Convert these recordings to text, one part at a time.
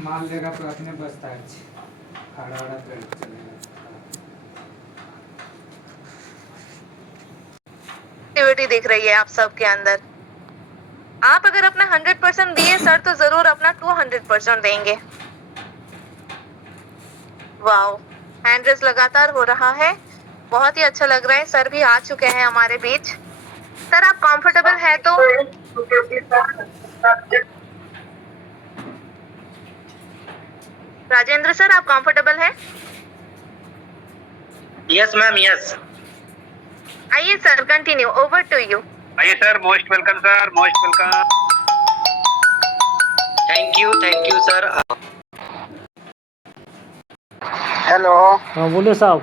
माल लेगा तो अपने बसता है, खाड़ा वाड़ा पेड़ चलेगा। एक्टिविटी दिख रही है आप सबके अंदर। आप अगर अपना 100% दिए सर तो जरूर अपना 200% देंगे। वाओ, हैंड रेस लगातार हो रहा है, बहुत ही अच्छा लग रहा है। सर भी आ चुके हैं हमारे बीच। सर आप कंफर्टेबल है तो राजेंद्र सर आप कंफर्टेबल है? Yes ma'am, yes. आइए sir, continue, over to you. आइए sir, most welcome sir, most welcome. Thank you sir. Hello. हाँ बोले साहब।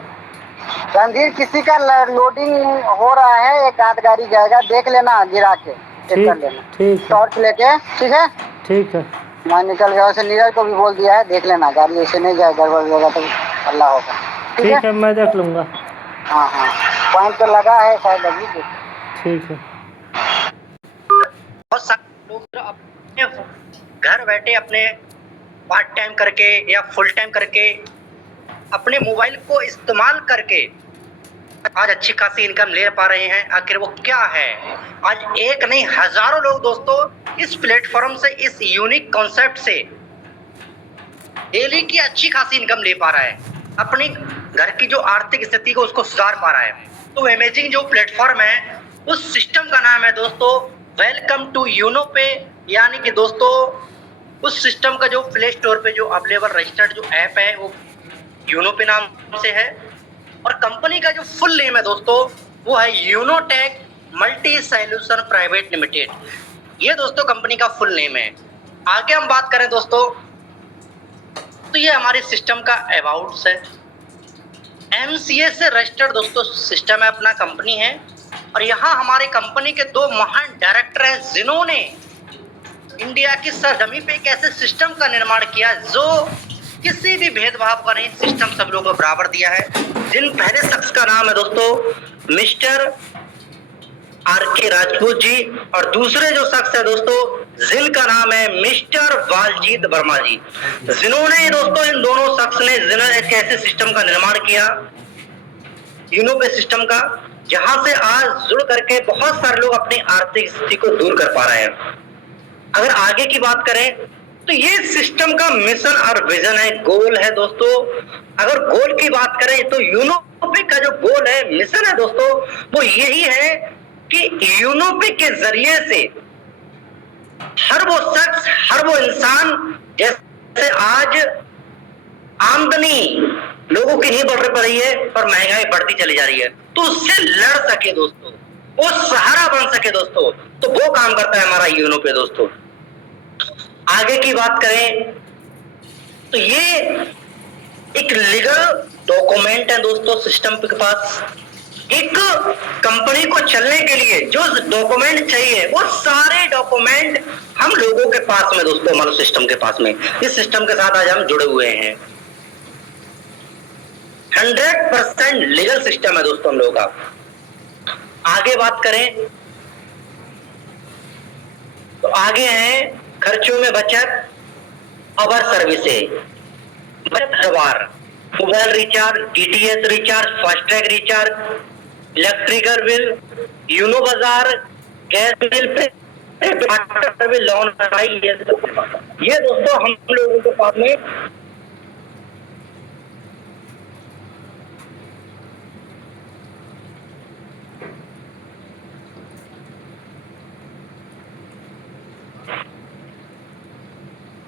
रणधीर, किसी का लोडिंग हो रहा है, एक आध गाड़ी जाएगा, देख लेना, गिरा के चेक कर लेना। ठीक है, टॉर्च लेके। ठीक है, ठीक है। मैं निकल गया, वैसे नीरज को भी बोल दिया है, देख लेना, गाड़ी ऐसे नहीं जाए, गड़बड़ हो जाएगा तो हल्ला होगा। ठीक है, मैं देख लूँगा। हाँ हाँ, पॉइंट तो लगा है शायद अभी। ठीक है। बहुत सारे लोग अपने घर बैठे अपने पार्ट टाइम करके या फुल टाइम करके अपने मोबाइल को इस्तेमाल करके आज अच्छी खासी इनकम ले पा रहे हैं। आखिर वो क्या है? आज एक नहीं हजारों लोग दोस्तों इस प्लेटफॉर्म से, इस यूनिक कॉन्सेप्ट से डेली की अच्छी खासी इनकम ले पा रहा है, अपनी घर की जो आर्थिक स्थिति को उसको सुधार पा रहा है। तो अमेजिंग जो प्लेटफॉर्म है, उस सिस्टम का नाम है दोस्तों वेलकम टू यूनो पे। यानी कि दोस्तों उस सिस्टम का जो प्ले स्टोर पे जो अवेलेबल रजिस्टर्ड जो ऐप है वो यूनो पे नाम से है, और कंपनी का जो फुल नेम है दोस्तों वो है यूनोटेक मल्टी सॉल्यूशन प्राइवेट लिमिटेड। ये दोस्तों कंपनी का फुल नेम है। आगे हम बात करें दोस्तों तो ये हमारे सिस्टम का अबाउट्स है। एमसीए से रजिस्टर्ड दोस्तों सिस्टम है, अपना कंपनी है, और यहाँ हमारे कंपनी के दो महान डायरेक्टर हैं जिन्होंने इंडिया की सरजमी पे एक ऐसे सिस्टम का निर्माण किया जो किसी भी भेदभाव का नहीं, सिस्टम सब लोगों को बराबर दिया है। जिन पहले शख्स का नाम है दोस्तों मिस्टर आर.के. राजपूत जी, और दूसरे जो शख्स है दोस्तों जिनका नाम है मिस्टर बालजीत वर्मा जी, जिन्होंने दोस्तों इन दोनों शख्स ने एक ऐसे सिस्टम का निर्माण किया यूनो पे सिस्टम का, जहां से आज जुड़ करके बहुत सारे लोग अपनी आर्थिक स्थिति को दूर कर पा रहे हैं। अगर आगे की बात करें तो ये सिस्टम का मिशन और विजन है, गोल है दोस्तों। अगर गोल की बात करें तो यूनोपिक का जो गोल है, मिशन है दोस्तों, वो यही है कि यूनोपिक के जरिए से हर वो शख्स, हर वो इंसान, जैसे आज आमदनी लोगों की नहीं बढ़ रही है पर महंगाई बढ़ती चली जा रही है, तो उससे लड़ सके दोस्तों, वो सहारा बन सके दोस्तों, तो वो काम करता है हमारा यूनो पे दोस्तों। आगे की बात करें तो ये एक लीगल डॉक्यूमेंट है दोस्तों सिस्टम के पास। एक कंपनी को चलने के लिए जो डॉक्यूमेंट चाहिए वो सारे डॉक्यूमेंट हम लोगों के पास में दोस्तों, हमारे सिस्टम के पास में, इस सिस्टम के साथ आज हम जुड़े हुए हैं। 100% लीगल सिस्टम है दोस्तों हम लोगों का। आगे बात करें तो आगे है खर्चों में बचत, our services, mobile recharge, DTH recharge, FASTag recharge, electrical bill, यूनो बाजार, गैस बिल पे लोन, ये दोस्तों हम लोगों के पास में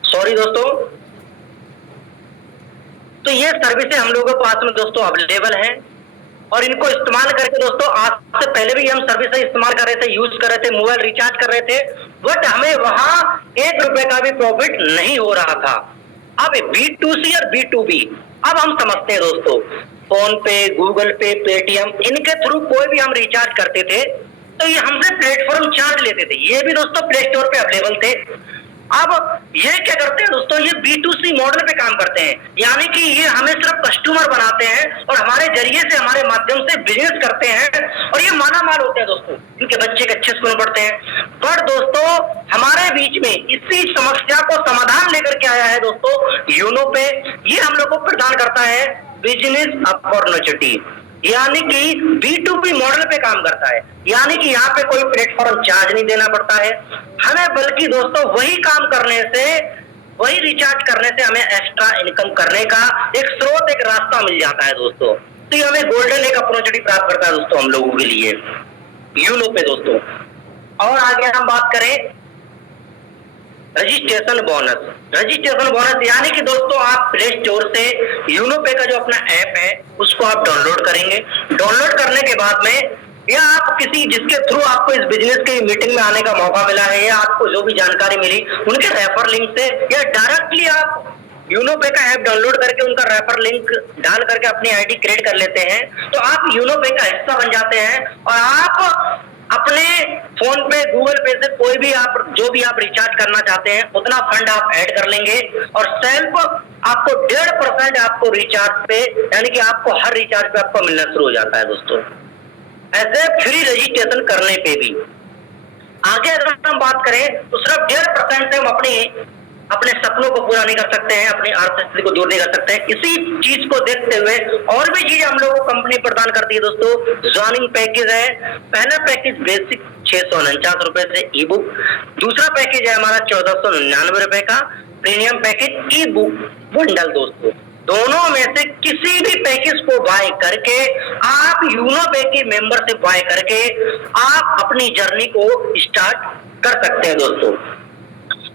सॉरी दोस्तों, तो ये सर्विसेज हम लोगों के पास में दोस्तों अवेलेबल हैं, और इनको इस्तेमाल करके दोस्तों आज से पहले भी हम सर्विसेज इस्तेमाल कर रहे थे, यूज कर रहे थे, मोबाइल रिचार्ज कर रहे थे, बट हमें वहां 1 रुपए का भी प्रॉफिट नहीं हो रहा था। अब B2C और B2B अब हम समझते हैं दोस्तों, फोन पे, गूगल पे, पेटीएम, इनके थ्रू कोई भी हम रिचार्ज करते थे तो ये हमसे प्लेटफॉर्म चार्ज लेते थे। ये भी दोस्तों प्ले स्टोर पे अवेलेबल थे, अब ये क्या करते हैं दोस्तों, ये B2C मॉडल पे काम करते हैं, यानी कि ये हमें सिर्फ कस्टमर बनाते हैं और हमारे जरिए से, हमारे माध्यम से बिजनेस करते हैं और ये माला माल होते हैं दोस्तों, इनके बच्चे के अच्छे स्कूल में पढ़ते हैं। पर दोस्तों हमारे बीच में इसी समस्या को समाधान लेकर के आया है दोस्तों यूनो पे। ये हम लोग को प्रदान करता है बिजनेस अपॉर्चुनिटी, यानी कि B2B मॉडल पे काम करता है, यानी कि यहाँ पे कोई प्लेटफॉर्म चार्ज नहीं देना पड़ता है हमें, बल्कि दोस्तों वही काम करने से, वही रिचार्ज करने से हमें एक्स्ट्रा इनकम करने का एक स्रोत, एक रास्ता मिल जाता है दोस्तों। तो ये हमें गोल्डन एक अपॉर्चुनिटी प्राप्त करता है दोस्तों हम लोगों के लिए यूनो पे दोस्तों। और आगे हम बात करें रजिस्ट्रेशन बोनस। रजिस्ट्रेशन बोनस यानी कि दोस्तों आप प्ले स्टोर से यूनो पे का जो अपना ऐप है उसको आप डाउनलोड करेंगे। डाउनलोड करने के बाद में या आप किसी जिसके थ्रू आपको इस बिजनेस की मीटिंग में आने का मौका मिला है या आपको जो भी जानकारी मिली उनके रेफर लिंक से या डायरेक्टली आप यूनो पे का ऐप डाउनलोड करके उनका रेफर लिंक डाल करके अपनी आईडी क्रिएट कर लेते हैं, तो आप यूनो पे का हिस्सा बन जाते हैं और आप अपने फोन पे, गूगल पे से कोई भी आप जो भी आप रिचार्ज करना चाहते हैं उतना फंड आप ऐड कर लेंगे और सेल्फ आपको 1.5% आपको रिचार्ज पे, यानी कि आपको हर रिचार्ज पे आपको मिलना शुरू हो जाता है दोस्तों, ऐसे फ्री रजिस्ट्रेशन करने पे भी। आगे अगर हम बात करें तो सिर्फ 1.5% से हम अपने सपनों को पूरा नहीं कर सकते हैं, अपनी आर्थिक स्थिति को दूर नहीं कर सकते हैं। इसी चीज को देखते हुए और भी चीज हम लोगों को कंपनी प्रदान करती है दोस्तों। ज्वाइनिंग पैकेज है, पहला पैकेज बेसिक 649 रुपए से ई बुक, दूसरा पैकेज है हमारा 1499 रुपए का प्रीमियम पैकेज ई बुक बंडल दोस्तों। दोनों में से किसी भी पैकेज को बाय करके आप यूनो पे की मेंबरशिप बाय करके आप अपनी जर्नी को स्टार्ट कर सकते हैं दोस्तों।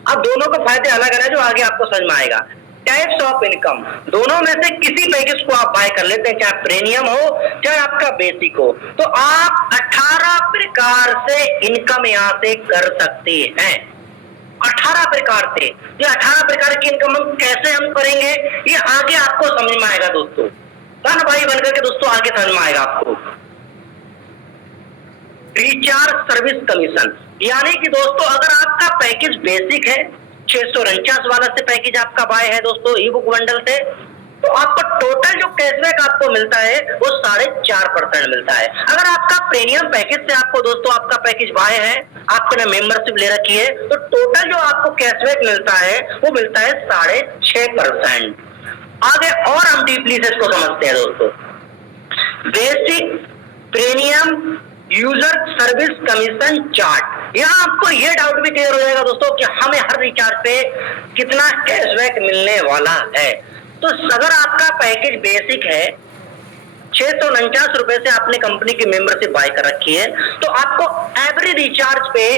अब दोनों के फायदे अलग अलग है जो आगे आपको समझ में आएगा। टाइप्स ऑफ इनकम, दोनों में से किसी पैकेज को आप बाय कर लेते हैं, चाहे प्रीमियम हो चाहे आपका बेसिक हो, तो आप 18 प्रकार से इनकम यहाँ से कर सकते हैं। 18 प्रकार से, ये 18 प्रकार की इनकम हम कैसे हम करेंगे ये आगे आपको समझ में आएगा दोस्तों। धन भाई बनकर के दोस्तों आगे समझ में आएगा आपको। रिचार्ज सर्विस कमीशन, यानी कि दोस्तों अगर आपका पैकेज बेसिक है 649 वाला से पैकेज आपका बाय है दोस्तों ई बुक बंडल से, तो आपको टोटल जो कैशबैक आपको मिलता है वो 4.5% मिलता है। अगर आपका प्रीमियम पैकेज से आपको दोस्तों आपका पैकेज बाय है, आपने मेंबरशिप ले रखी है, तो टोटल जो आपको कैशबैक मिलता है वो मिलता है 6.5%। आगे और हम डीपली से इसको समझते हैं दोस्तों। Basic, premium, user service commission chart, यहाँ आपको ये डाउट भी क्लियर हो जाएगा दोस्तों कि हमें हर रिचार्ज पे कितना कैशबैक मिलने वाला है। तो अगर आपका पैकेज बेसिक है 649 रुपए से आपने कंपनी की मेंबरशिप बाय कर रखी है, तो आपको एवरी रिचार्ज पे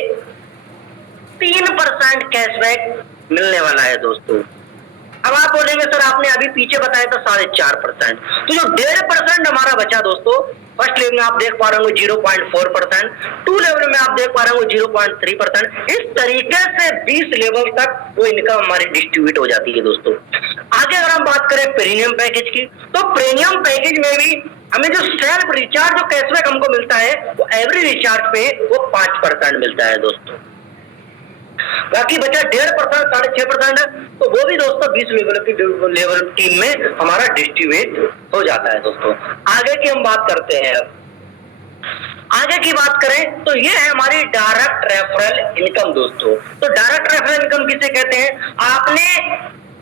3% कैशबैक मिलने वाला है दोस्तों। अब आप बोलेंगे सर आपने अभी पीछे बताया था 4.5%, तो जो 1.5% हमारा बचा दोस्तों, फर्स्ट लेवल में आप देख पा रहे होंगे 0.4%, 2 लेवल में आप देख पा रहे होंगे 0.3%, इस तरीके से 20 लेवल तक वो इनकम हमारी डिस्ट्रीब्यूट हो जाती है दोस्तों। आगे अगर हम बात करें प्रीमियम पैकेज की, तो प्रीमियम पैकेज में भी हमें जो सेल्फ रिचार्ज जो कैशबैक हमको मिलता है वो एवरी रिचार्ज पे वो 5% मिलता है दोस्तों। बाकी बचा 1.5%, 6.5%, तो वो भी दोस्तों 20 लेवल टीम में हमारा डिस्ट्रीब्यूट हो जाता है दोस्तों। आगे की हम बात करते हैं। आगे की बात करें तो ये है हमारी डायरेक्ट रेफरल इनकम दोस्तों। तो डायरेक्ट रेफरल इनकम किसे कहते हैं?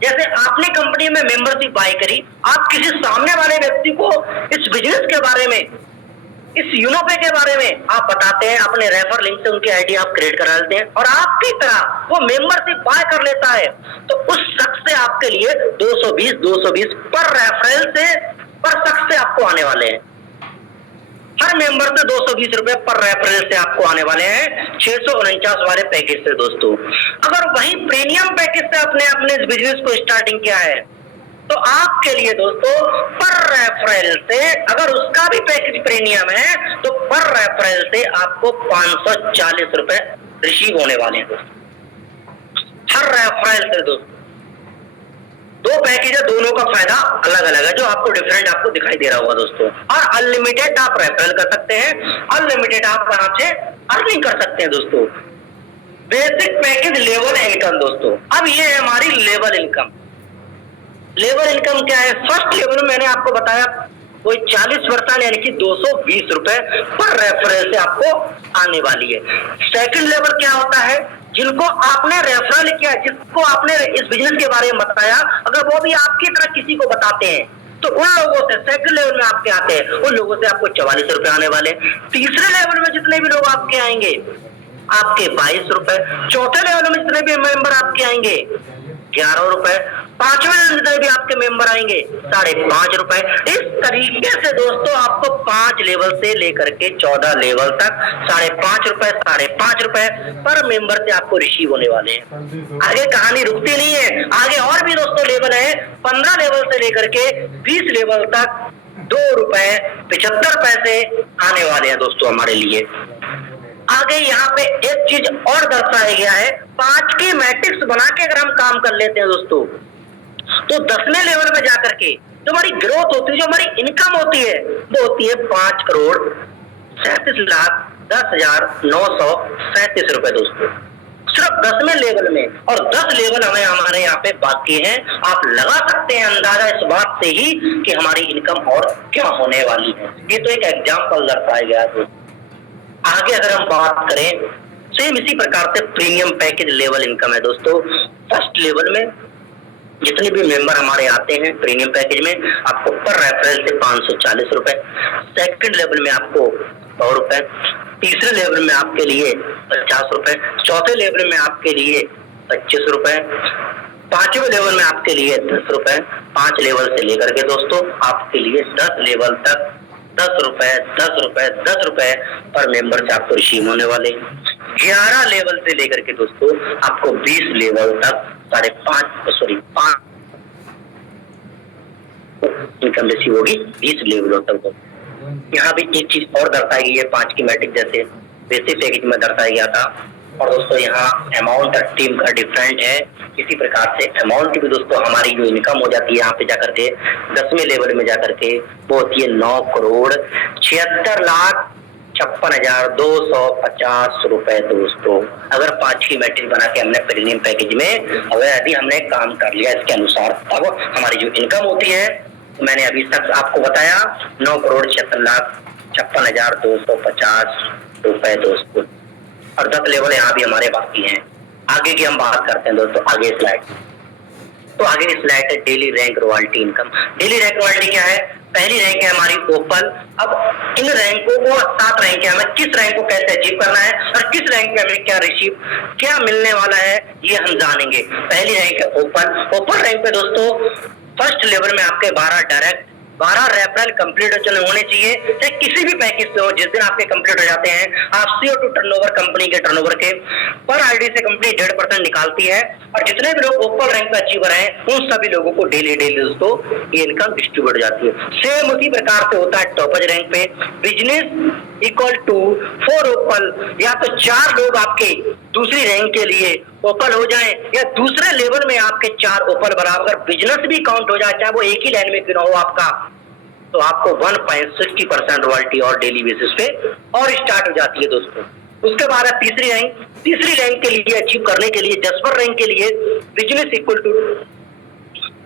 जैसे आपने कंपनी में मेंबरशिप बाय करी, आप किसी सामने वाले व्यक्ति को इस बिजनेस के बारे में, इस यूनोपे के बारे में आप बताते हैं, अपने रेफर लिंक से उनकी आईडी आप क्रिएट करा लेते हैं और आपकी तरह वो मेंबरशिप बाय कर लेता है, तो उस शख्स से आपके लिए 220 पर रेफरल से, पर शख्स से आपको आने वाले हैं। हर मेंबर से 220 रुपए पर रेफरल से आपको आने वाले हैं 649 वाले पैकेज से दोस्तों। अगर वही प्रीमियम पैकेज से आपने अपने इस बिजनेस को स्टार्टिंग किया है, तो आपके लिए दोस्तों पर रेफरल से, अगर उसका भी पैकेज प्रीमियम है, तो पर रेफरल से आपको 540 रुपए रिसीव होने वाले हैं दोस्तों, हर रेफरल से दोस्तों। दो पैकेज है, दोनों का फायदा अलग अलग है, जो आपको डिफरेंट आपको दिखाई दे रहा होगा दोस्तों। और अनलिमिटेड आप रेफरल कर सकते हैं, अनलिमिटेड आप आराम से अर्निंग कर सकते हैं दोस्तों। बेसिक पैकेज लेवल इनकम दोस्तों। अब ये है हमारी लेवल इनकम। लेवल इनकम क्या है? फर्स्ट लेवल में मैंने आपको बताया कोई 40% यानी कि 220 रुपए पर रेफरल से आपको आने वाली है। सेकंड लेवल क्या होता है? जिनको आपने रेफरल किया, जिसको आपने इस बिजनेस के बारे में बताया, अगर वो भी आपकी तरह किसी को बताते हैं तो उन लोगों से सेकंड लेवल में आपके आते हैं, उन लोगों से आपको 44 रुपए आने वाले। तीसरे लेवल में जितने भी लोग आपके आएंगे आपके 22 रुपए। चौथे लेवल में जितने भी मेंबर आपके आएंगे 11 रुपए। पांचवें लेवल भी आपके मेंबर आएंगे 5.5 रुपए। इस तरीके से दोस्तों आपको 5 लेवल से लेकर के 14 लेवल तक 5.5 रुपए पर मेंबर से आपको रिसीव होने वाले हैं। आगे कहानी रुकती नहीं है, आगे और भी दोस्तों लेवल है। 15 लेवल से लेकर के 20 लेवल तक 2 रुपए 75 पैसे आने वाले हैं दोस्तों हमारे लिए। आगे यहाँ पे एक चीज और दर्शाया गया है, 5 की मैट्रिक्स बना के अगर हम काम कर लेते हैं दोस्तों तो 10वें लेवल में जाकर के जो हमारी ग्रोथ होती है, जो हमारी इनकम होती है, वो होती है 5,37,10,937 रुपए दोस्तों, सिर्फ 10वें लेवल में। और 10 लेवल हमें हमारे यहाँ पे बाकी हैं। आप लगा सकते हैं अंदाजा इस बात से ही कि हमारी इनकम और क्या होने वाली है। ये तो एक एग्जाम्पल दर्शाया गया है। आगे अगर हम बात करें सेम इसी प्रकार से प्रीमियम पैकेज लेवल इनकम है दोस्तों। फर्स्ट लेवल में जितने भी मेंबर हमारे आते हैं प्रीमियम पैकेज में आपको पर रेफरल से 540 रुपए। सेकंड लेवल में आपको 100 रुपए। तीसरे लेवल में आपके लिए 50 रुपए। चौथे लेवल में आपके लिए 25 रुपए। पांचवें लेवल में आपके लिए 10 रुपए। 5 लेवल से लेकर के दोस्तों आपके लिए 10 लेवल तक 10 रुपए 10 रुपए 10 रुपए पर मेंबर से आपको रिसीव होने वाले। 11 लेवल से लेकर के दोस्तों आपको 20 लेवल तक 5 इनकम रिसीव होगी 20 लेवलों तक। यहाँ भी एक चीज और दर्शाई गई है 5 की मैट्रिक जैसे बेसिक पैकेज में दर्शाया गया था। और दोस्तों यहाँ अमाउंट टीम का डिफरेंट है। इसी प्रकार से अमाउंट भी दोस्तों हमारी जो इनकम हो जाती है यहाँ पे जाकर के 10वें लेवल में जाकर के वो होती है 9,76,56,250 रुपए दोस्तों। अगर 5 की मैट्रिक बना के हमने प्रीमियम पैकेज में अगर यदि हमने काम कर लिया इसके अनुसार, तब हमारी जो इनकम होती है तो मैंने अभी तक आपको बताया 9,76,56,250 रुपए दोस्तों। और 10 लेवल यहाँ भी हमारे बाकी हैं। आगे की हम बात करते हैं दोस्तों, आगे स्लाइड। तो आगे स्लाइड है daily rank royalty income. Daily rank royalty क्या है? पहली रैंक है हमारी ओपल। अब इन रैंकों को 7 रैंक है, हमें किस रैंक को कैसे अचीव करना है और किस रैंक पे हमें क्या मिलने वाला है ये हम जानेंगे। पहली रैंक है ओपन। ओपन रैंक पे दोस्तों फर्स्ट लेवल में आपके 12 रेफरल कंप्लीट होने चाहिए, चाहे किसी भी पैकेज से हो। जिस दिन आपके कंप्लीट हो जाते हैं आप CO2 टर्नओवर कंपनी के टर्नओवर के पर आईडी से कंपनी 1.5% निकालती है। और जितने भी लोग ओपन रैंक पे अचीवर हैं उन सभी लोगों को डेली दोस्तों ये इनकम डिस्ट्रीब्यूट हो जाती है। सेम उसी प्रकार से होता है टॉपज रैंक पे। बिजनेस इक्वल टू 4 ओपल, या तो 4 लोग आपके दूसरी रैंक के लिए ओपल हो जाएं या दूसरे लेवल में आपके 4 ओपल बराबर बिजनेस भी काउंट हो जाए, चाहे वो एक ही लाइन में क्यों ना हो आपका, तो आपको 1.60% रॉयल्टी और डेली बेसिस पे और स्टार्ट हो जाती है दोस्तों। उसके बाद है तीसरी रैंक के लिए अचीव करने के लिए जस्पर रैंक के लिए बिजनेस इक्वल टू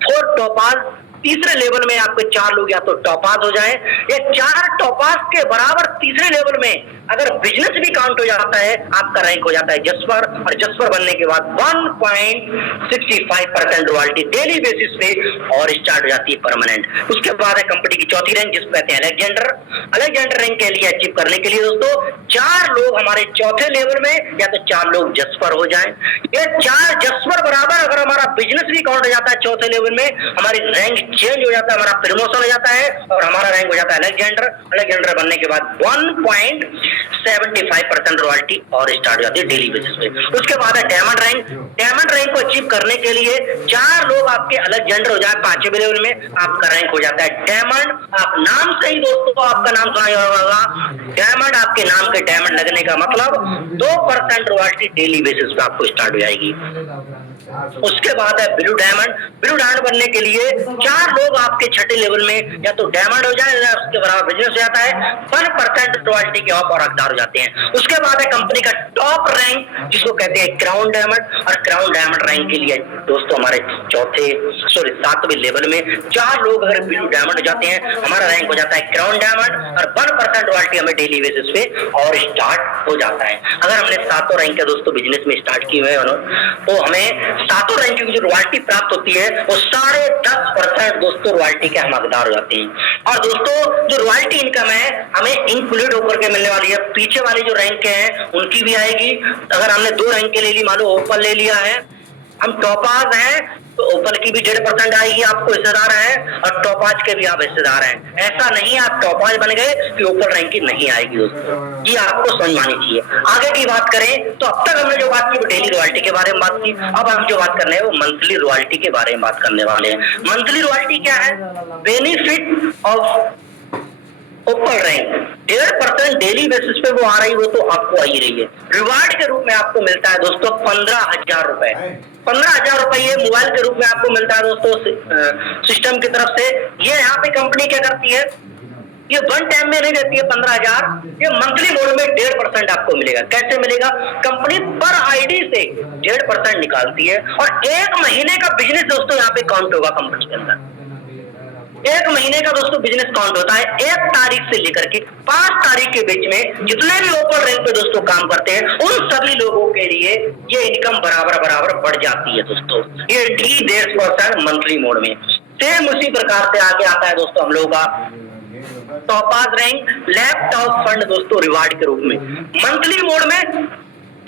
4 टॉपास। तीसरे लेवल में आपके 4 लोग या तो टॉपास हो जाएं या 4 टॉपास के बराबर तीसरे लेवल में अगर बिजनेस भी काउंट हो जाता है आपका रैंक हो जाता है जस्पर। और जस्पर बनने के बाद 1.65% रॉयल्टी डेली बेसिस पे और स्टार्ट हो जाती है परमानेंट। उसके बाद है कंपनी की चौथी रैंक जिसको कहते हैं अलेक्जेंडर रैंक के लिए अचीव करने के लिए दोस्तों 4 लोग हमारे चौथे लेवल में या तो 4 लोग जस्पर हो जाएं। ये 4 जस्पर बराबर अगर हमारा बिजनेस भी काउंट हो जाता है चौथे लेवल में, हमारी रैंक चेंज हो जाता है, हमारा प्रमोशन हो जाता है और हमारा रैंक हो जाता है अलेक्जेंडर बनने के बाद 1.75% रॉयल्टी और स्टार्ट हो जाती है डेली बेसिस पे। उसके बाद है डायमंड रैंक को अचीव करने के लिए 4 लोग आपके अलेक्जेंडर हो जाए 5वें लेवल में, आपका रैंक हो जाता है डायमंड। आप नाम से ही दोस्तों आपका नाम सुना होगा डायमंड, आपके नाम के डायमंड लगने का मतलब 2% रॉयल्टी डेली बेसिस पे आपको स्टार्ट हो जाएगी। उसके बाद है ब्लू डायमंड। ब्लू डायमंड बनने के लिए 4 लोग आपके छठे लेवल में या तो डायमंड हो जाए या उसके बराबर बिजनेस हो जाता है, 1% रॉयल्टी के ऑफ और हकदार हो जाते हैं। उसके बाद है कंपनी का टॉप रैंक जिसको कहते हैं क्राउन डायमंड, और क्राउन डायमंड रैंक के लिए दोस्तों हमारे 7वें लेवल में 4 लोग अगर ब्लू डायमंड हो जाते हैं, हमारा रैंक हो जाता है क्राउन डायमंड और 1% रॉयल्टी हमें डेली बेसिस पे और स्टार्ट हो जाता है। अगर हमने 7 रैंक के दोस्तों बिजनेस में स्टार्ट किए हुए तो हमें 7 रैंक की जो रॉयल्टी प्राप्त होती है वो 10.5% दोस्तों रॉयल्टी के हम हकदार हो जाते हैं। और दोस्तों जो रॉयल्टी इनकम है हमें इंक्लूड होकर के मिलने वाली है, पीछे वाले जो रैंक हैं उनकी भी आएगी। अगर हमने 2 रैंक के ले ली, मान लो ओपन ले लिया है, हम टॉपाज हैं तो ओपन की भी 1.5% आएगी, आपको हिस्सेदार है, और टॉपाज के भी आप हिस्सेदार हैं। ऐसा नहीं आप टॉपाज बन गए कि ओपन रैंक की नहीं आएगी दोस्तों, ये आपको समझ में आनी चाहिए। आगे की बात करें तो अब तक हमने जो बात की वो डेली रॉयल्टी के बारे में बात की, अब हम जो बात करने हैं वो मंथली रॉयल्टी के बारे में बात करने वाले हैं। मंथली रॉयल्टी क्या है? Benefit of open rank 1.5% daily basis पे वो आ रही, वो तो आपको आ ही रही है। रिवार्ड के रूप में आपको मिलता है दोस्तों 15,000 रुपए। 15,000 रुपए ये मोबाइल के रूप में आपको मिलता है दोस्तों सिस्टम की तरफ से। ये यहाँ पे कंपनी क्या करती है, ये वन टाइम में नहीं देती है 15,000, ये मंथली मोड में 1.5% आपको मिलेगा। कैसे मिलेगा? कंपनी पर आईडी से 1.5% निकालती है और 1 महीने का बिजनेस दोस्तों यहाँ पे काउंट होगा कंपनी के अंदर। 1 महीने का दोस्तों बिजनेस काउंट होता है। 1 तारीख से लेकर के 5 तारीख के बीच में जितने भी ओपन रैंक पे दोस्तों काम करते हैं उन सभी लोगों के लिए ये इनकम बराबर बढ़ जाती है दोस्तों। ये 1.5% मंथली मोड में। सेम उसी प्रकार से आगे आता है दोस्तों हम लोगों का टॉपाज रैंक लैपटॉप फंड दोस्तों रिवार्ड के रूप में मंथली मोड में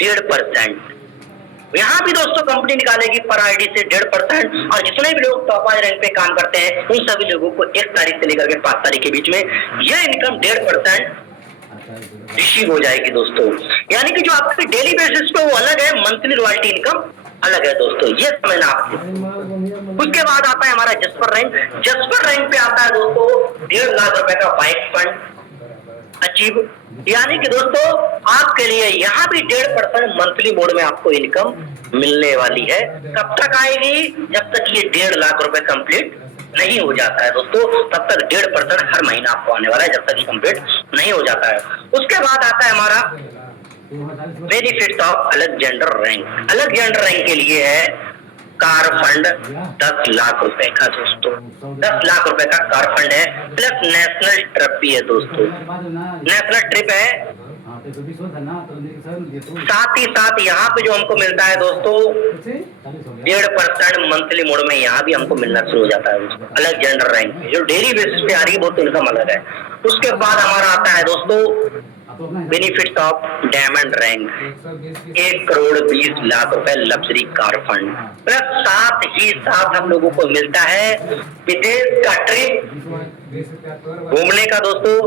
1.5%। यहाँ भी दोस्तों कंपनी निकालेगी पर आईडी से 1.5%, और जितने भी लोग टॉपाज रैंक पे काम करते हैं उन सभी लोगों को 1 तारीख से लेकर के 5 तारीख के बीच में यह इनकम 1.5% रिसीव हो जाएगी दोस्तों। यानी कि जो आपकी डेली बेसिस पे वो अलग है, मंथली रॉयल्टी इनकम अलग है दोस्तों, ये समझना आपको। उसके बाद आता है हमारा जस्पर रैंक। जस्पर रैंक पे आता है दोस्तों 1.5 लाख रुपए का बाइक फंड अचीव। यानी कि दोस्तों आपके लिए यहाँ भी 1.5% मंथली मोड में आपको इनकम मिलने वाली है। कब तक आएगी? जब तक ये 1.5 लाख रुपए कंप्लीट नहीं हो जाता है दोस्तों, तब तक 1.5% हर महीना आपको आने वाला है, जब तक ये कंप्लीट नहीं हो जाता है। उसके बाद आता है हमारा benefit of Alexander rank. Alexander rank के लिए है कार फंड 10 लाख रुपए का दोस्तों। 10 लाख रुपए का कार फंड है, प्लस नेशनल ट्रिप भी है दोस्तों। नेशनल ट्रिप है, साथ ही साथ यहाँ पे जो हमको मिलता है दोस्तों 1.5% मंथली मोड में यहाँ भी हमको मिलना शुरू हो जाता है अलेक्जेंडर रैंक। जो डेली बेसिस पे आ रही है वो तो इनकम अलग है। उसके बाद हमारा आता है दोस्तों बेनिफिट्स ऑफ डायमंड रैंक 1,20,00,000 रुपए लग्जरी कार फंड, प्लस साथ ही साथ हम लोगों को मिलता है विदेश का ट्रिप घूमने का दोस्तों।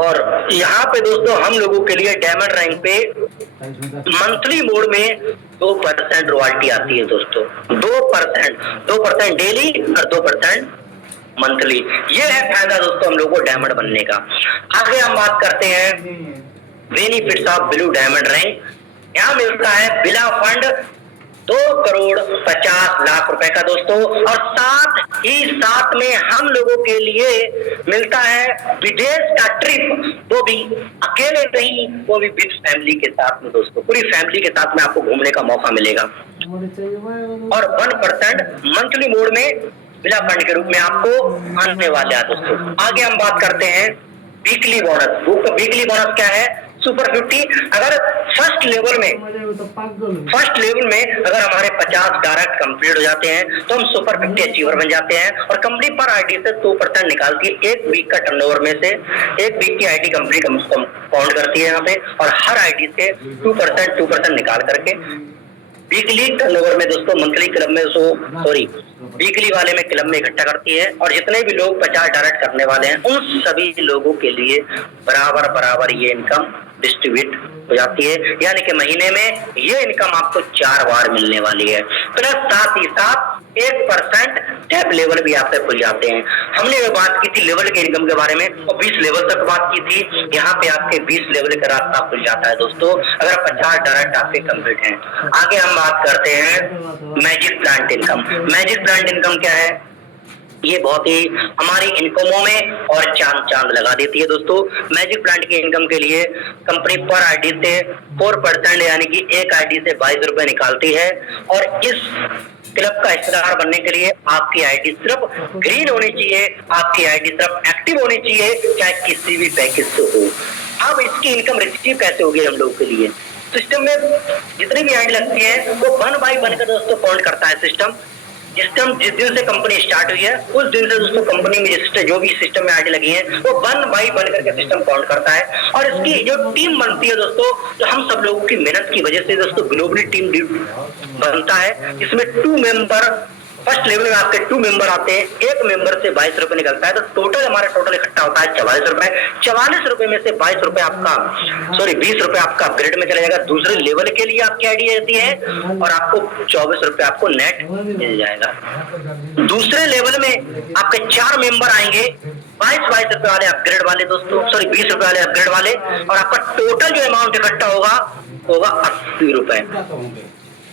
और यहाँ पे दोस्तों हम लोगों के लिए डायमंड रैंक पे मंथली मोड में 2% रॉयल्टी आती है दोस्तों। 2% डेली और 2% मंथली। ये है फायदा दोस्तों हम लोगों को डायमंड बनने का। आगे हम बात करते हैं benefits of blue diamond rank. यहाँ मिलता है बिला फंड 2,50,00,000 रुपए का दोस्तों, और साथ ही साथ में हम लोगों के लिए मिलता है विदेश का ट्रिप, वो भी अकेले नहीं, वो भी विद फैमिली के साथ में दोस्तों। पूरी फैमिली के साथ में आपको घूमने का मौका मिलेगा। और 1% मंथली मोड में बिला फंड के रूप में आपको आने वाले हैं दोस्तों। आगे हम बात करते हैं वीकली बोनस। वीकली बोनस क्या है? सुपर 50। अगर फर्स्ट लेवल में अगर हमारे 50 डायरेक्ट कंप्लीट हो जाते हैं तो हम सुपर 50 अचीवर बन जाते हैं, और कंपनी पर आईडी से 2% निकालती है। 1 वीक का टर्नओवर में से 1 वीक की आईडी कंपनी काउंट करती है यहाँ पे, और हर आईडी से 2% निकाल करके वीकली टर्नओवर में दोस्तों मंथली क्लब में वीकली वाले में क्लब में इकट्ठा करती है, और जितने भी लोग 50 डायरेक्ट करने वाले हैं उन सभी लोगों के लिए बराबर ये इनकम डिस्ट्रीब्यूट हो जाती है। यानी कि महीने में ये इनकम आपको 4 बार मिलने वाली है। प्लस साथ ही साथ 1% स्टेप लेवल भी आप पे खुल जाते हैं। हमने ये बात की थी लेवल के इनकम के बारे में और 20 लेवल तक बात की थी। यहाँ पे आपके 20 लेवल का रास्ता खुल जाता है दोस्तों, अगर 50 डायरेक्ट आपके कंप्लीट हैं। आगे हम बात करते हैं magic plant income. Magic plant income क्या है? ये बहुत ही हमारी इनकमों में और चांद लगा देती है दोस्तों। मैजिक प्लांट की इनकम के लिए कंपनी पर आईडी से 4% यानी कि एक आईडी से 22 रुपए निकालती है और इस क्लब का हिस्सेदार बनने के लिए आपकी आईडी सिर्फ ग्रीन होनी चाहिए, आपकी आईडी सिर्फ एक्टिव होनी चाहिए, चाहे किसी भी पैकेज से हो। अब इसकी इनकम रिसीव कैसे होगी हम लोगों के लिए? सिस्टम में जितनी भी आईडी लगती है वो 1 बाय 1 का दोस्तों काउंट करता है सिस्टम। जिस दिन से कंपनी स्टार्ट हुई है उस दिन से दोस्तों कंपनी में जो भी सिस्टम में आईडी लगी है वो 1 बाय 1 करके सिस्टम काउंट करता है। और इसकी जो टीम बनती है दोस्तों, तो हम सब लोगों की मेहनत की वजह से दोस्तों ग्लोबली टीम बनता है। इसमें 2 मेंबर, फर्स्ट लेवल में आपके 2 मेंबर आते हैं, एक मेंबर से 22 रुपए निकलता है, तो टोटल हमारा टोटल इकट्ठा होता है 44 रुपए। 44 रुपए में से 22 रुपए आपका 20 रुपए आपका अपग्रेड में चला जाएगा, दूसरे लेवल के लिए आपकी आईडी रहती है और आपको 24 रुपए आपको नेट मिल जाएगा। दूसरे लेवल में आपके 4 मेंबर आएंगे, 22 रुपए वाले अपग्रेड वाले दोस्तों, 20 रुपए वाले अपग्रेड वाले, और आपका टोटल जो अमाउंट इकट्ठा होगा 80 रुपए।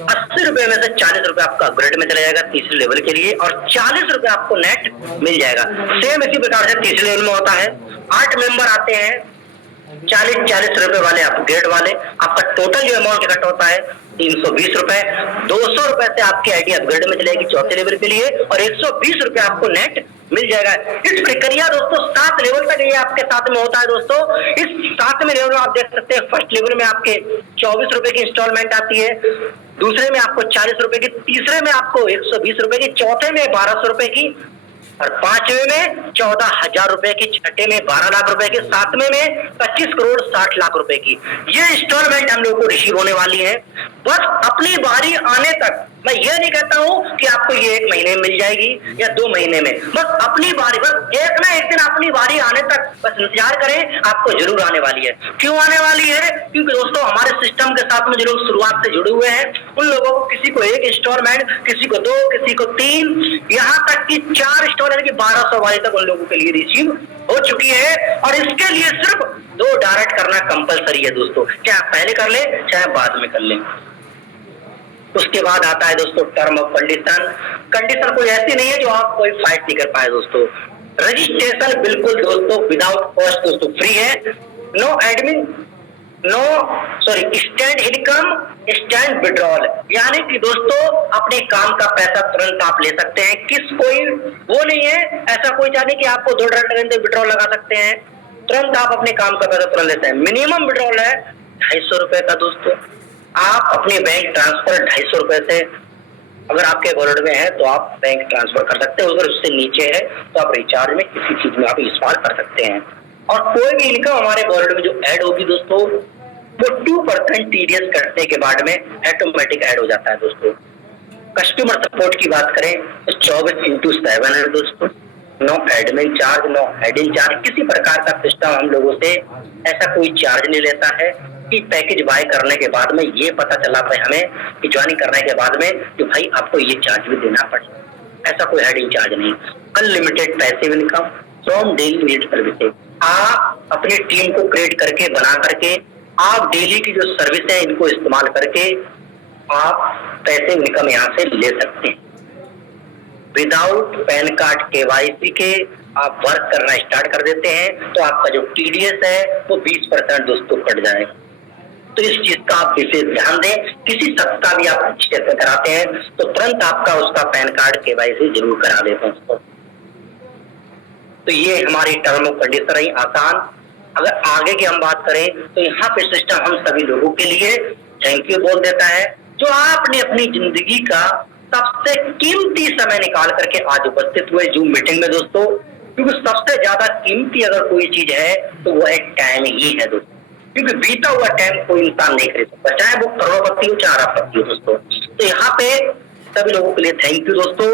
80 रुपए में से 40 रुपए आपका अपग्रेड में चला जाएगा तीसरे लेवल के लिए और 40 रुपए आपको नेट मिल जाएगा। सेम इसी प्रकार से तीसरे लेवल में होता है। 8 मेंबर आते हैं, 40 रुपए वाले अपग्रेड वाले, आपका टोटल जो अमाउंट इकट्ठा होता है 320 रुपए। 200 रुपए से आपकी आईडी अपग्रेड में चलेगी चौथे लेवल के लिए और 120 रुपए आपको नेट मिल जाएगा। इस प्रक्रिया दोस्तों 7 लेवल तक ये आपके साथ में होता है दोस्तों। इस 7वें लेवल में आप देख सकते हैं, फर्स्ट लेवल में आपके 24 रुपए की इंस्टॉलमेंट आती है, दूसरे में आपको 40 रुपए की, तीसरे में आपको 120 रुपए की, चौथे में 1200 रुपए की और 5वें में 14,000 रुपए की, छठे में 12 लाख रुपए की, 7वें में 25 करोड़ 60 लाख रुपए की। ये इंस्टॉलमेंट हम लोग को रिसीव होने वाली है। बस अपनी बारी आने तक, मैं ये नहीं कहता हूं कि आपको ये 1 महीने में मिल जाएगी या 2 महीने में, बस अपनी बारी, बस एक ना एक दिन अपनी बारी आने तक बस इंतजार करें, आपको जरूर आने वाली है। क्यों आने वाली है? क्योंकि दोस्तों हमारे सिस्टम के साथ में जो लोग शुरुआत से जुड़े हुए हैं उन लोगों को किसी को 1 इंस्टॉलमेंट, किसी को 2, किसी को 3, यहाँ तक कि 4 इंस्टॉलमेंट की 1200 वाले तक उन लोगों के लिए रिसीव हो चुकी है और इसके लिए सिर्फ 2 डायरेक्ट करना कंपलसरी है दोस्तों, चाहे आप पहले कर ले चाहे बाद में कर ले। उसके बाद आता है दोस्तों टर्म ऑफ कंडीशन। कंडीशन कोई ऐसी नहीं है जो आप कोई फाइट नहीं कर पाए दोस्तों। रजिस्ट्रेशन बिल्कुल दोस्तों विदाउट कॉस्ट दोस्तों फ्री है। No admin, instant income, instant withdrawal, यानी कि दोस्तों अपने काम का पैसा तुरंत आप ले सकते हैं। कोई वो नहीं है ऐसा कोई चाहे कि आपको 2 घंटे विड्रॉल लगा सकते हैं, तुरंत आप अपने काम का पैसा तुरंत लेते हैं। मिनिमम विड्रॉल है 250 रुपए का दोस्तों। आप अपने बैंक ट्रांसफर 250 रुपए से, अगर आपके वॉलेट में है तो आप बैंक ट्रांसफर कर सकते हैं, अगर उससे नीचे है तो आप रिचार्ज में किसी चीज में आप इस्तेमाल कर सकते हैं। और कोई भी इनकम हमारे वॉलेट में जो ऐड होगी दोस्तों वो 2% टीडीएस कटने के बाद में ऑटोमेटिक ऐड हो जाता है दोस्तों। कस्टमर सपोर्ट की बात करें तो 24/7 है दोस्तों। No admin charge, no hidden charge, किसी प्रकार का सिस्टम हम लोगों से ऐसा कोई चार्ज नहीं लेता है कि पैकेज बाय करने के बाद में ये पता चला भाई हमें कि ज्वाइनिंग करने के बाद में कि भाई आपको ये चार्ज भी देना पड़ेगा, ऐसा कोई हेडिंग चार्ज नहीं। Unlimited passive income from daily need services. आप अपनी टीम को क्रिएट करके बना करके आप डेली की जो सर्विस है इनको इस्तेमाल करके आप पैसिव इनकम यहाँ से ले सकते हैं। विदाउट पैन कार्ड केवाईसी के आप वर्क करना स्टार्ट कर देते हैं तो आपका जो टीडीएस है वो 20% दोस्तों कट जाएगा। तो इस चीज का आप विशेष ध्यान दें। किसी शख्स का भी आप स्टेप में कराते हैं तो तुरंत आपका उसका पैन कार्ड केवाईसी जरूर करा देते हैं। तो ये हमारी टर्म ऑफ कंडीशन रही आसान। अगर आगे की हम बात करें तो यहाँ पे सिस्टम हम सभी लोगों के लिए थैंक यू बोल देता है जो आपने अपनी जिंदगी का सबसे कीमती समय निकाल करके आज उपस्थित हुए जूम मीटिंग में दोस्तों। क्योंकि सबसे ज्यादा कीमती अगर कोई चीज है तो वो एक टाइम ही है दोस्तों। क्योंकि बीता हुआ टाइम कोई इंसान नहीं खरीद सकता, चाहे वो करोड़पति हो चाहे अरबपति हो दोस्तों। तो यहाँ पे सभी लोगों के लिए थैंक यू दोस्तों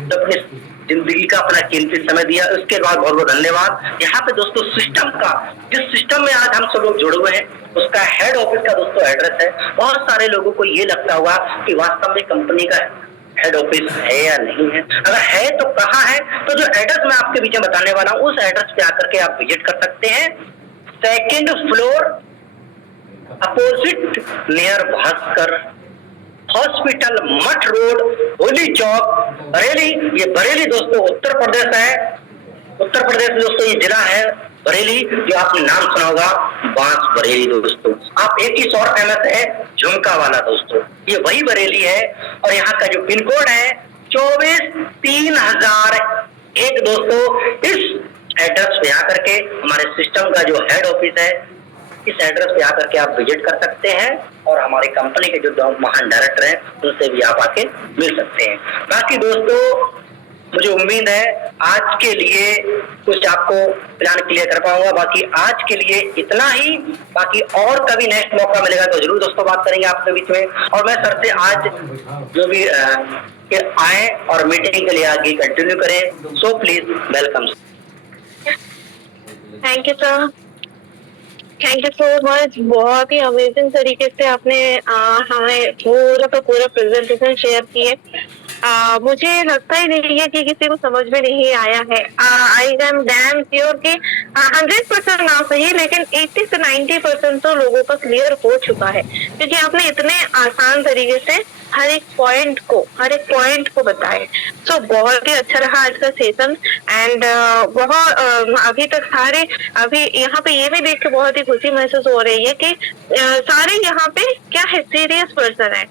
जो अपने जिंदगी का अपना कीमती समय दिया। उसके बाद बहुत बहुत धन्यवाद। यहाँ पे दोस्तों सिस्टम का, जिस सिस्टम में आज हम सब लोग जुड़े हुए हैं उसका हेड ऑफिस का दोस्तों एड्रेस है। बहुत सारे लोगों को ये लगता हुआ कि वास्तव में कंपनी का हेड ऑफिस है या नहीं है। अगर है तो कहाँ है, तो जो एड्रेस मैं आपके बीच में बताने वाला हूँ उस एड्रेस पे आकर के आप विजिट कर सकते हैं। 2nd floor opposite near Bhaskar hospital, मठ रोड, होली चौक, बरेली। ये बरेली दोस्तों उत्तर प्रदेश है। उत्तर प्रदेश दोस्तों ये जिला है बरेली, जो आपने नाम सुना होगा बांस बरेली दोस्तों। आप एक ही और फेमस है झुमका वाला दोस्तों, ये वही बरेली है। और यहाँ का जो पिन कोड है 24-3001 दोस्तों। इस एड्रेस पे आकर के हमारे सिस्टम का जो हेड ऑफिस है, इस एड्रेस पे आकर के आप विजिट कर सकते हैं और हमारी कंपनी के जो महान डायरेक्टर हैं उनसे भी आप आके मिल सकते हैं। बाकी दोस्तों मुझे उम्मीद है आज के लिए कुछ आपको प्लान क्लियर कर पाऊंगा। बाकी आज के लिए इतना ही। बाकी और कभी नेक्स्ट मौका मिलेगा तो जरूर दोस्तों बात करेंगे आपके बीच में। और मैं सर से आज जो भी आए और मीटिंग के लिए आगे कंटिन्यू करें, so please welcome. Thank you sir, thank you so much. बहुत ही अमेजिंग तरीके से आपने हमें पूरा का पूरा प्रेजेंटेशन शेयर किए। मुझे लगता ही नहीं है कि किसी को समझ में नहीं आया है। आई एम डैम श्योर कि 100% ना सही लेकिन 80 से 90% तो लोगों का क्लियर हो चुका है, क्योंकि आपने इतने आसान तरीके से हर एक पॉइंट को बताए। सो बहुत ही अच्छा रहा आज का सेशन। एंड बहुत अभी तक सारे अभी यहाँ पे ये भी देख के बहुत ही खुशी महसूस हो रही है कि सारे यहाँ पे क्या है सीरियस पर्सन है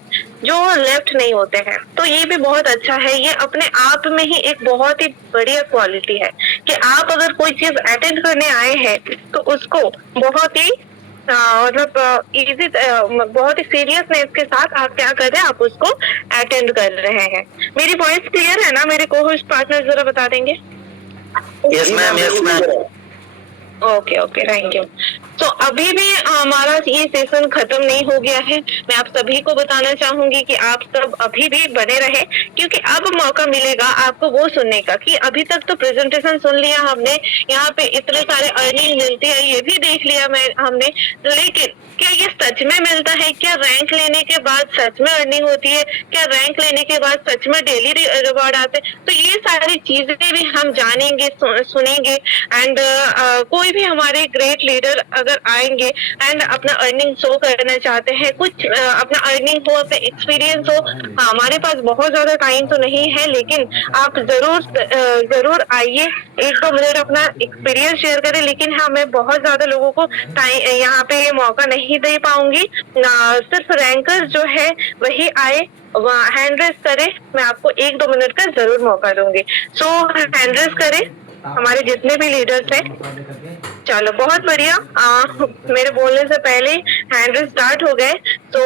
जो लेफ्ट नहीं होते हैं। तो ये भी बहुत अच्छा है। ये अपने आप में ही एक बहुत ही बढ़िया क्वालिटी है कि आप अगर कोई चीज अटेंड करने आए हैं तो उसको बहुत ही मतलब इजी बहुत ही सीरियसनेस के साथ आप क्या कर रहे हैं, आप उसको अटेंड कर रहे हैं। मेरी वॉइस क्लियर है ना? मेरे को होस्ट पार्टनर जरा बता देंगे। Yes ma'am, yes ma'am. Okay okay, thank you. तो अभी भी हमारा ये सेशन खत्म नहीं हो गया है। मैं आप सभी को बताना चाहूंगी कि आप सब अभी भी बने रहे, क्योंकि अब मौका मिलेगा आपको वो सुनने का कि अभी तक तो प्रेजेंटेशन सुन लिया हमने, यहाँ पे इतने सारे अर्निंग मिलती है ये भी देख लिया हमने, लेकिन क्या ये सच में मिलता है? क्या रैंक लेने के बाद सच में अर्निंग होती है? क्या रैंक लेने के बाद सच में डेली रिवॉर्ड आते हैं? तो ये सारी चीजें भी हम जानेंगे, सुनेंगे। एंड कोई भी हमारे ग्रेट लीडर अगर आएंगे एंड अपना अर्निंग शो करना चाहते हैं, कुछ अपना अर्निंग हो, अपना एक्सपीरियंस हो, हमारे पास बहुत ज्यादा टाइम तो नहीं है, लेकिन आप जरूर आइए, 1-2 मिनट अपना एक्सपीरियंस शेयर करें। लेकिन हाँ, मैं बहुत ज्यादा लोगों को टाइम यहाँ पे ये मौका नहीं दे पाऊंगी। सिर्फ रैंकर जो है वही आए, हैंड रेस करे। मैं आपको 1-2 मिनट का जरूर मौका दूंगी। सो हैंड रेस करें हमारे जितने भी लीडर्स हैं। चलो बहुत बढ़िया। मेरे बोलने से पहले हैंड रेस स्टार्ट हो गए। तो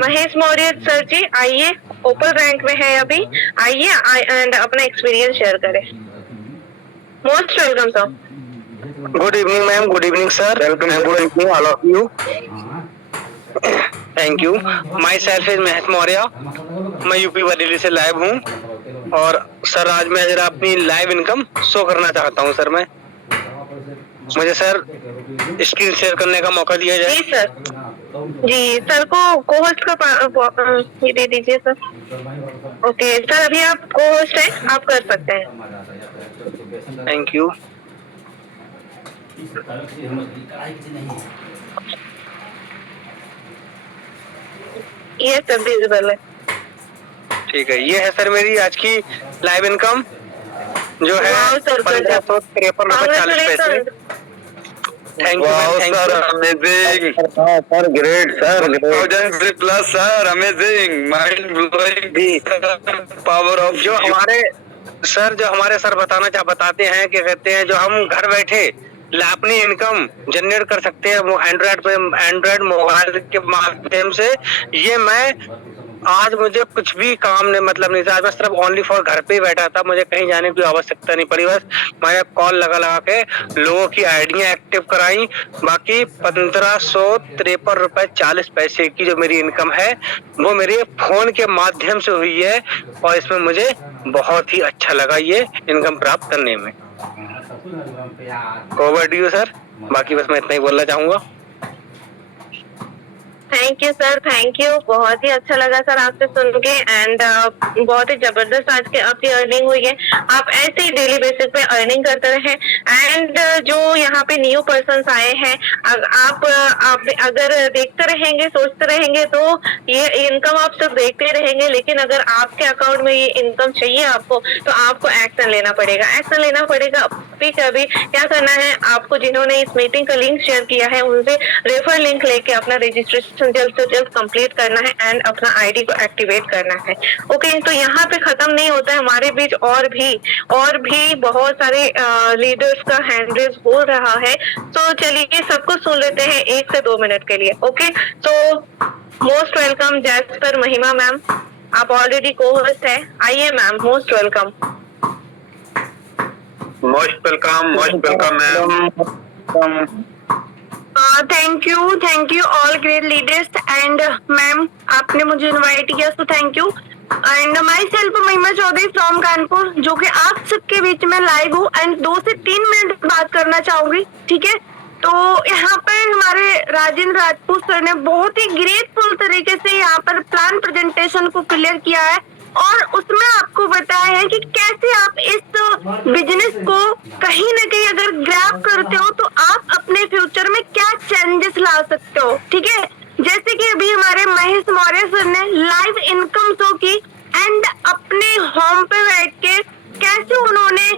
महेश मौर्य सर जी आइए, ओपन रैंक में है अभी, आइए एंड अपना एक्सपीरियंस शेयर करें। Most welcome sir. Good evening, ma'am. Good evening, sir. Welcome. Good evening, all of you. Thank you. Myself is Mahesh Maurya. मैं यूपी बरेली से लाइव हूँ और सर आज मैं जरा अपनी लाइव इनकम शो करना चाहता हूँ। सर मैं मुझे सर स्क्रीन शेयर करने का मौका दिया जाए। जी सर, जी सर को कोहोस्ट का ये दे दीजिए सर। ओके सर, अभी आप कोहोस्ट हैं, आप कर सकते हैं। Thank you. ये सब विजिबल है। ठीक है, ये है सर मेरी आज की लाइव इनकम जो है 1553.40 thank you sir. Amazing sir, great sir, 1000 plus sir, amazing, mind blowing power of जो हमारे सर बताते हैं कि कहते हैं जो हम घर बैठे अपनी इनकम जनरेट कर सकते हैं वो एंड्रॉइड मोबाइल के माध्यम से। ये मैं आज मुझे कुछ भी काम नहीं नहीं था, मैं सिर्फ ओनली फॉर घर पे ही बैठा था, मुझे कहीं जाने की आवश्यकता नहीं पड़ी। बस मैंने कॉल लगा के लोगों की आईडियां एक्टिव कराई। बाकी 1553 रुपए 40 पैसे की जो मेरी इनकम है वो मेरे फोन के माध्यम से हुई है और इसमें मुझे बहुत ही अच्छा लगा ये इनकम प्राप्त करने में। Over to you sir. बाकी बस मैं इतना ही बोलना चाहूंगा। Thank you sir, thank you. बहुत ही अच्छा लगा सर आपसे सुन के एंड बहुत ही जबरदस्त आज के आपकी अर्निंग हुई है। आप ऐसे ही डेली बेसिस पे अर्निंग करते रहे एंड जो यहाँ पे न्यू पर्सन्स आए हैं, आप अगर देखते रहेंगे, सोचते रहेंगे तो ये इनकम आप सब देखते रहेंगे, लेकिन अगर आपके अकाउंट में ये इनकम चाहिए आपको, तो आपको एक्शन लेना पड़ेगा। एक्शन लेना पड़ेगा अभी क्या करना है आपको, जिन्होंने इस मीटिंग का लिंक शेयर किया है उनसे रेफर लिंक लेके अपना रजिस्ट्रेशन जल्द से जल्द कंप्लीट करना है एंड अपना आईडी को एक्टिवेट करना है। ओके, तो यहाँ पे खत्म नहीं होता है, हमारे बीच और भी बहुत सारे लीडर्स का हैंड रेज हो रहा है। तो चलिए सबको सुन लेते हैं 1 से 2 मिनट के लिए। ओके, तो मोस्ट वेलकम जैस्पर महिमा मैम, आप ऑलरेडी को-होस्ट है। आइए ma'am, most welcome. Most welcome ma'am. Thank you all great leaders and ma'am, आपने मुझे इनवाइट किया, so thank you. And my self महिमा चौधरी फ्रॉम कानपुर, जो कि आप सबके बीच में लाइव हूँ एंड 2 से 3 मिनट बात करना चाहूंगी। ठीक है, तो यहाँ पर हमारे राजेंद्र राजपूत सर ने बहुत ही ग्रेटफुल तरीके से यहाँ पर प्लान प्रेजेंटेशन को क्लियर किया है और उसमें आपको बताया है कि कैसे आप इस बिजनेस को कहीं ना कहीं अगर ग्रैब करते हो तो आप अपने फ्यूचर में क्या चेंजेस ला सकते हो। ठीक है, जैसे कि अभी हमारे महेश मौर्य सर ने लाइव इनकम शो की एंड अपने होम पे बैठ के कैसे उन्होंने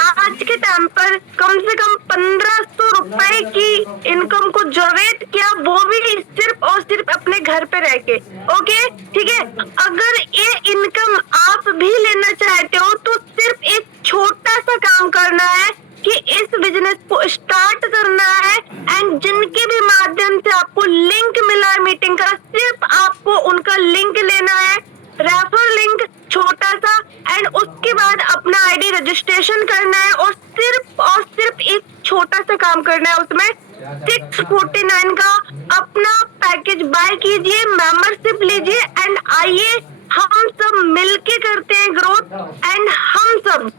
आज के टाइम पर कम से कम 1500 रुपए की इनकम को जनरेट किया, वो भी सिर्फ और सिर्फ अपने घर पे रह के। ओके, ठीक है, अगर ये इनकम आप भी लेना चाहते हो तो सिर्फ एक छोटा सा काम करना है कि इस बिजनेस को स्टार्ट करना है एंड जिनके भी माध्यम से आपको लिंक मिला है मीटिंग का, सिर्फ आपको उनका लिंक लेना है, रेफर लिंक छोटा सा, एंड उसके बाद अपना आईडी रजिस्ट्रेशन करना है और सिर्फ एक छोटा सा काम करना है। उसमें 649 का अपना पैकेज बाय कीजिए, मेंबरशिप लीजिए एंड आइए हम सब मिलके करते हैं ग्रोथ एंड हम सब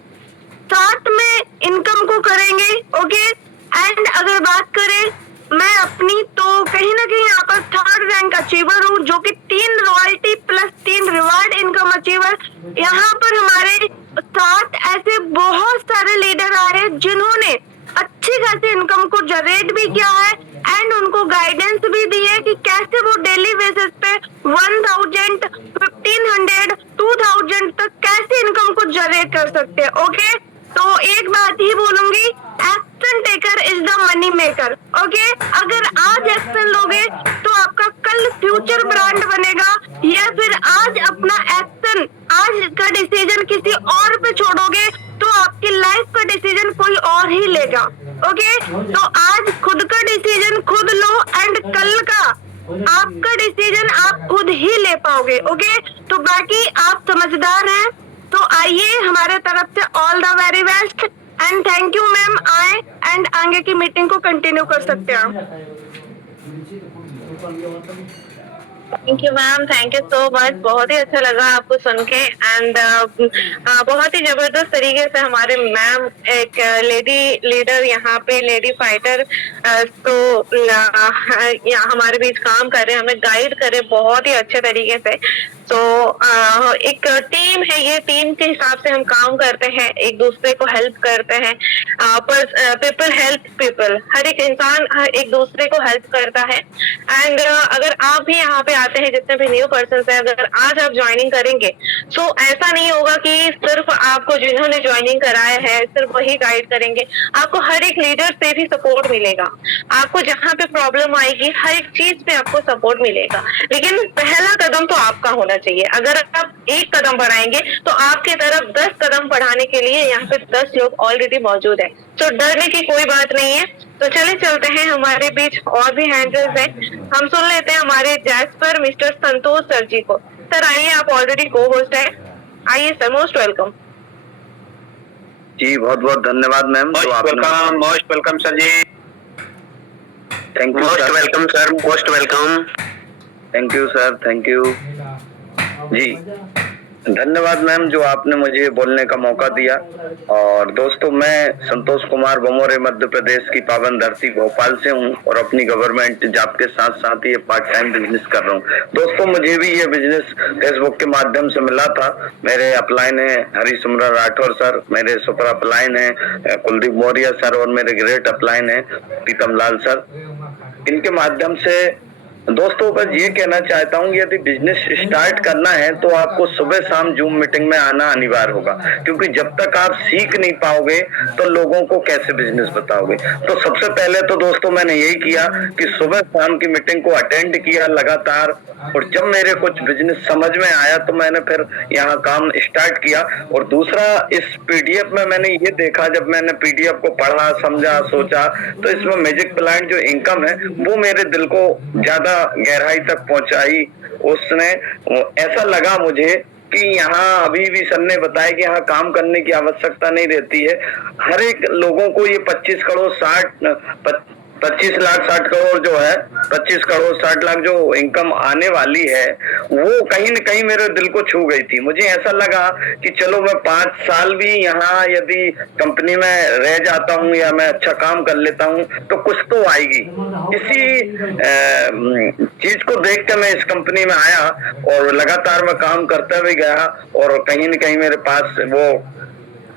साथ में इनकम को करेंगे। ओके, एंड अगर बात करें मैं अपनी, तो कहीं ना कहीं यहाँ पर 3rd रैंक अचीवर हूँ, जो कि 3 royalty plus 3 reward income achiever. यहाँ पर हमारे साथ ऐसे बहुत सारे लीडर आ रहे हैं जिन्होंने अच्छी खासी इनकम को जनरेट भी किया है एंड उनको गाइडेंस भी दी है कि कैसे वो डेली बेसिस पे 1000, 1500, 2000 तक कैसे इनकम को जनरेट कर सकते हैं। ओके, तो एक बात ही बोलूंगी, action taker is the money maker. Okay, अगर आज एक्शन लोगे तो आपका कल फ्यूचर ब्रांड बनेगा, या फिर आज अपना एक्शन, आज का डिसीजन किसी और पे छोड़ोगे तो आपकी लाइफ का डिसीजन कोई और ही लेगा। ओके, तो आज खुद का डिसीजन खुद लो एंड कल का आपका डिसीजन आप खुद ही ले पाओगे। ओके, तो बाकी आप समझदार हैं, तो आइए हमारे तरफ से all the very best and thank you ma'am. आए एंड आगे की मीटिंग को कंटिन्यू कर सकते हैं आप। Thank you ma'am, thank you so much. बहुत ही अच्छा लगा आपको सुन के एंड बहुत ही जबरदस्त तरीके से हमारे मैम एक लेडी लीडर, यहाँ पे लेडी फाइटर तो यहाँ हमारे बीच काम कर रहे हैं, हमें गाइड कर रहे हैं बहुत ही अच्छे तरीके से। तो एक टीम है, ये टीम के हिसाब से हम काम करते हैं, एक दूसरे को हेल्प करते हैं। पीपल हेल्प पीपल, हर एक इंसान एक दूसरे को हेल्प करता है। एंड अगर आप भी यहाँ पे आते हैं, जितने भी न्यू पर्सन है, अगर आज आप ज्वाइनिंग करेंगे तो ऐसा नहीं होगा कि सिर्फ आपको जिन्होंने ज्वाइनिंग कराया है सिर्फ वही गाइड करेंगे, आपको हर एक लीडर से भी सपोर्ट मिलेगा। आपको जहाँ पे प्रॉब्लम आएगी हर एक चीज पे आपको सपोर्ट मिलेगा, लेकिन पहला कदम तो आपका होना चाहिए। अगर आप एक कदम बढ़ाएंगे तो आपके तरफ 10 कदम बढ़ाने के लिए यहाँ पे 10 लोग ऑलरेडी मौजूद है, तो डरने की कोई बात नहीं है। तो चलते हैं, हमारे बीच और भी हैंडल्स हैं, हम सुन लेते हैं हमारे जैस्पर मिस्टर संतोष सर जी को। सर आइए, आप ऑलरेडी को होस्ट है, आइए सर, मोस्ट वेलकम। जी बहुत बहुत धन्यवाद ma'am. Most welcome sir ji. Thank you, most welcome sir, most welcome. Thank you sir, thank you ji. धन्यवाद मैम, जो आपने मुझे बोलने का मौका दिया। और दोस्तों, मैं संतोष कुमार बमोरे मध्य प्रदेश की पावन धरती भोपाल से हूँ और अपनी गवर्नमेंट जॉब के साथ साथ ये पार्ट टाइम बिजनेस कर रहा हूँ। दोस्तों, मुझे भी ये बिजनेस फेसबुक के माध्यम से मिला था। मेरे अपलाइन है हरी सुमरा राठौर सर, मेरे सुपर अपलाइन है कुलदीप मौर्य सर और मेरे ग्रेट अपलाइन है प्रीतम लाल सर। इनके माध्यम से दोस्तों बस ये कहना चाहता हूँ, यदि बिजनेस स्टार्ट करना है तो आपको सुबह शाम जूम मीटिंग में आना अनिवार्य होगा, क्योंकि जब तक आप सीख नहीं पाओगे तो लोगों को कैसे बिजनेस बताओगे। तो सबसे पहले तो दोस्तों मैंने यही किया कि सुबह शाम की मीटिंग को अटेंड किया लगातार, और जब मेरे कुछ बिजनेस समझ में आया तो मैंने फिर यहाँ काम स्टार्ट किया। और दूसरा, इस पीडीएफ में मैंने ये देखा, जब मैंने पीडीएफ को पढ़ा, समझा, सोचा, तो इसमें मैजिक प्लांट जो इनकम है वो मेरे दिल को ज्यादा गहराई तक पहुंचाई। उसने ऐसा लगा मुझे कि यहाँ अभी भी सर ने बताया कि यहाँ काम करने की आवश्यकता नहीं रहती है। हर एक लोगों को ये 25 करोड़ 25 लाख 60 करोड़ जो है 25 करोड़ 60 लाख जो इनकम आने वाली है वो कहीं न कहीं मेरे दिल को छू गई थी। मुझे ऐसा लगा कि चलो मैं 5 साल भी यहाँ यदि कंपनी में रह जाता हूँ या मैं अच्छा काम कर लेता हूँ तो कुछ तो आएगी। इसी चीज को देख कर मैं इस कंपनी में आया और लगातार मैं काम करता भी गया, और कहीं न कहीं मेरे पास वो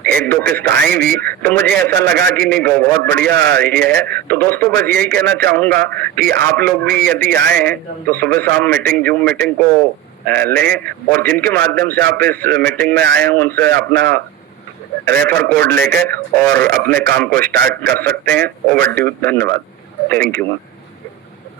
1-2 किस्त आई भी, तो मुझे ऐसा लगा कि नहीं बहुत बढ़िया ये है। तो दोस्तों बस यही कहना चाहूंगा कि आप लोग भी यदि आए हैं तो सुबह शाम मीटिंग जूम मीटिंग को लें, और जिनके माध्यम से आप इस मीटिंग में आए हैं उनसे अपना रेफर कोड लेके और अपने काम को स्टार्ट कर सकते हैं। Over due. धन्यवाद। Thank you ma'am.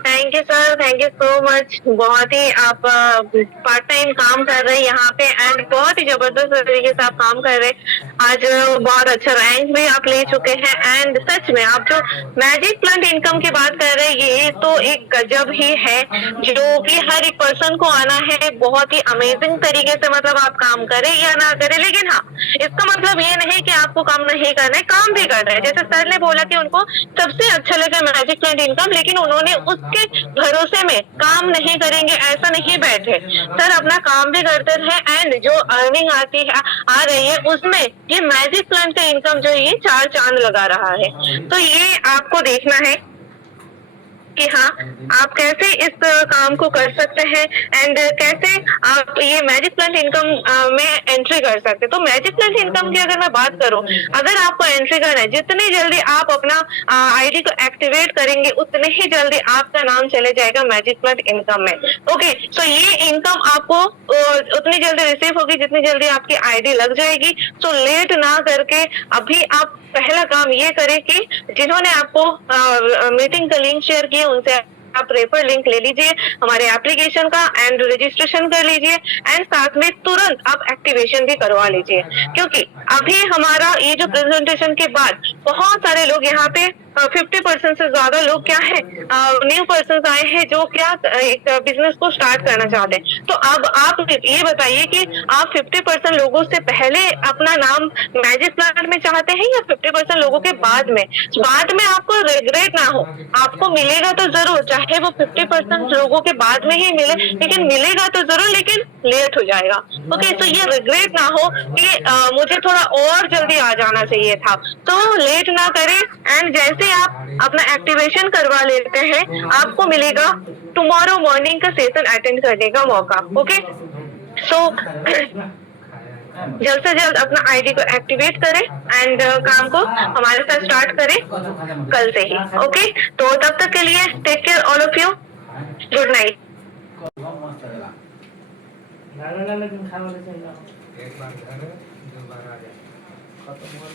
Thank you sir, thank you so much. बहुत ही आप पार्ट टाइम काम कर रहे हैं यहाँ पे एंड बहुत ही जबरदस्त तरीके से आप काम कर रहे हैं। आज बहुत अच्छा रैंक भी आप ले चुके हैं एंड सच में आप जो मैजिक प्लांट इनकम की बात कर रहे हैं ये तो एक गजब ही है, जो कि हर एक पर्सन को आना है। बहुत ही अमेजिंग तरीके से मतलब आप काम करें या ना करें, लेकिन हाँ इसका मतलब ये नहीं कि आपको काम नहीं करना है, काम भी कर रहे हैं। जैसे सर ने बोला कि उनको सबसे अच्छा लगा मैजिक प्लांट इनकम, लेकिन उन्होंने उसके भरोसे में काम नहीं करेंगे ऐसा नहीं बैठे। सर अपना काम भी करते रहे एंड जो अर्निंग आती है आ रही है उसमें ये मैजिक प्लांट का इनकम जो ये 4 चांद लगा रहा है। तो ये आपको देखना है कि हाँ आप कैसे इस काम को कर सकते हैं एंड कैसे आप ये मैजिक प्लांट इनकम में एंट्री कर सकते हैं। तो मैजिक प्लांट इनकम की अगर मैं बात करूं, अगर आपको एंट्री करना है, जितनी जल्दी आप अपना आईडी को एक्टिवेट करेंगे उतने ही जल्दी आपका नाम चले जाएगा मैजिक प्लांट इनकम में। ओके, सो ये इनकम आपको उतनी जल्दी रिसीव होगी जितनी जल्दी आपकी आईडी लग जाएगी। तो लेट ना करके अभी आप पहला काम ये करें कि जिन्होंने आपको मीटिंग का लिंक शेयर किया उनसे आप रेफर लिंक ले लीजिए हमारे एप्लीकेशन का एंड रजिस्ट्रेशन कर लीजिए एंड साथ में तुरंत आप एक्टिवेशन भी करवा लीजिए, क्योंकि अभी हमारा ये जो प्रेजेंटेशन के बाद बहुत सारे लोग यहाँ पे 50% से ज्यादा लोग क्या है न्यू पर्सन आए हैं जो क्या एक बिजनेस को स्टार्ट करना चाहते हैं। तो अब आप ये बताइए कि आप 50% लोगों से पहले अपना नाम मैजिक प्लांट में चाहते हैं या 50% लोगों के बाद में आपको रिग्रेट ना हो। आपको मिलेगा तो जरूर, चाहे वो 50% लोगों के बाद में ही मिले, लेकिन मिलेगा तो जरूर, लेकिन लेट हो जाएगा। ओके, तो ये रिग्रेट ना हो कि मुझे थोड़ा और जल्दी आ जाना चाहिए था। तो लेट ना करें एंड जैसे आप अपना एक्टिवेशन करवा लेते हैं आपको मिलेगा टुमारो मॉर्निंग का सेशन अटेंड करने का मौका। ओके, सो जल्द से जल्द अपना आईडी को एक्टिवेट करें एंड काम को हमारे साथ स्टार्ट करें कल से ही। ओके, तो तब तक के लिए take care all of you, good night. एक बार घर 2 बार आ जाए खत्म हुआ।